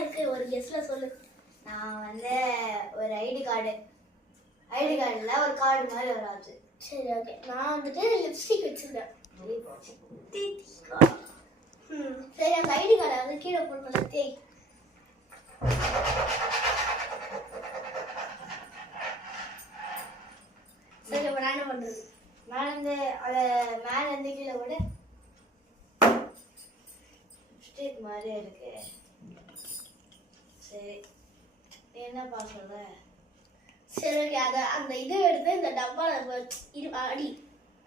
இருக்கு ஒரு கெஸ்ட்ல சொல்லு. நான் வந்து ஒரு ஐடி கார்டுல ஒரு கார்டு மாதிரி வராது. சரி ஓகே. நான் வந்துட்டு லிப்ஸ்டிக் வச்சிருக்கேன். சரி அந்த ஐடி கார்டை வந்து கீழே போட்டு தேய். சரி அப்ப நான் என்ன பண்றது? மேல இருந்து கீழே விட ஸ்டிக் மாதிரி இருக்கு. சரி என்னப்பா சொல்ற? சரி ஓகே. அந்த இது எடுத்து இந்த டப்பால அடி.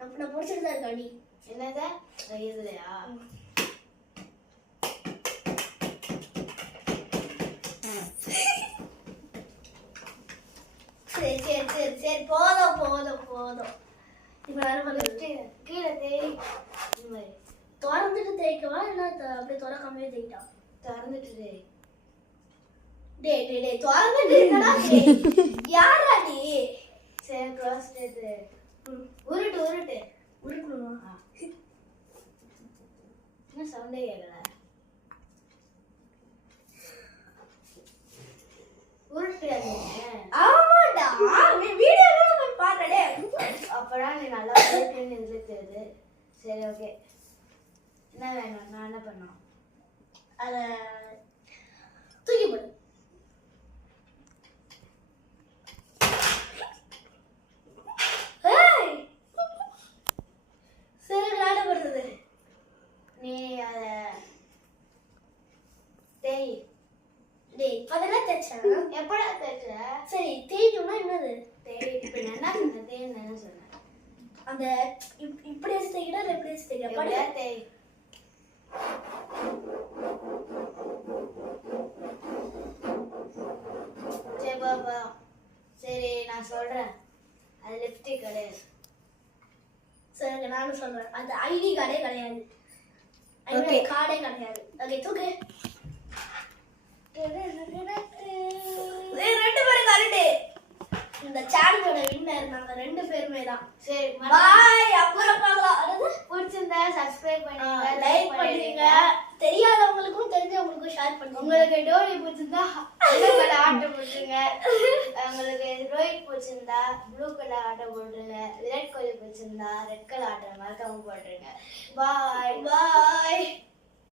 நான் பிடிச்சிட்டு தான் இருக்கு அடி. என்னதா இதுலையா? சரி சரி சரி சரி போதும் போதும் போதும். இப்ப என்ன பண்றது? கீழே தேய். இந்த மாதிரி திறந்துட்டு தேய்க்கவா இல்லை அப்படியே திறக்காமலே தேய்ட்டா? திறந்துட்டு தேய். டேய் டேய் டேய் திறந்துட்டு இருக்கடா டேய். யாரா நீ? சரி க்ளோஸ் எடுத்து உருட்டு உருட்டு. உருட்டணுமா? என்ன சவுண்டே கேட்கல. உருட்டு. ஆமாடா வீடியோல போய் பாருடே. அப்பதான் நீ நல்லா உருட்டுன்னு இதுல தெரியுது. சரி ஓகே. என்ன வேணும்? நான் என்ன பண்ணணும்? அத தூக்கி போடு. சரி நான் என்ன பண்றது? நீ அத தேய். டேய் இப்பதான் தேய்ச்சேன். எப்படா தேய்ச்ச? சரி தேய்க்கணும்னா என்னது? தேய். இப்ப என்ன சொன்ன? தேய்ன்னு என்ன சொன்ன? அந்த இப்படி வச்சு தேய்க்கடா இல்லை இப்படி வச்சு தேய்க்கடா? எப்படியா தேய். சரி பாப்பா. சரி நான் சொல்றேன். அது லிப்ஸ்டிக் கிடையாது. சரி நானும் சொல்றேன். அது ஐடி கார்டே கிடையாது. ID Okay. கார்டே கிடையாது. ஓகே தூக்கு. ரெண்டு பேரும் கரெக்ட். இந்த சேனலோட வின்னர் நாங்க ரெண்டு பேருமே தான். சரி பாய். அப்புறம் பார்க்கலாம். அதாவது பிடிச்சிருந்தா சப்ஸ்கிரைப் பண்ணுங்க, லைக் பண்ணுங்க. தெரியாதவங்களுக்கும் தெரிஞ்சவங்களுக்கும் ஷேர் பண்ணுங்க. உங்களுக்கு டோரி பிடிச்சிருந்தா ப்ளூ கலர் ஆட்டோ போட்டுருங்க. உங்களுக்கு ரோஹித் பிடிச்சிருந்தா ப்ளூ கலர் ஆட்டோ போட்டுருங்க. விராட் கோலி பிடிச்சிருந்தா ரெட் கலர் ஆட்டோ மறக்காம போட்டுருங்க. பாய் பாய்.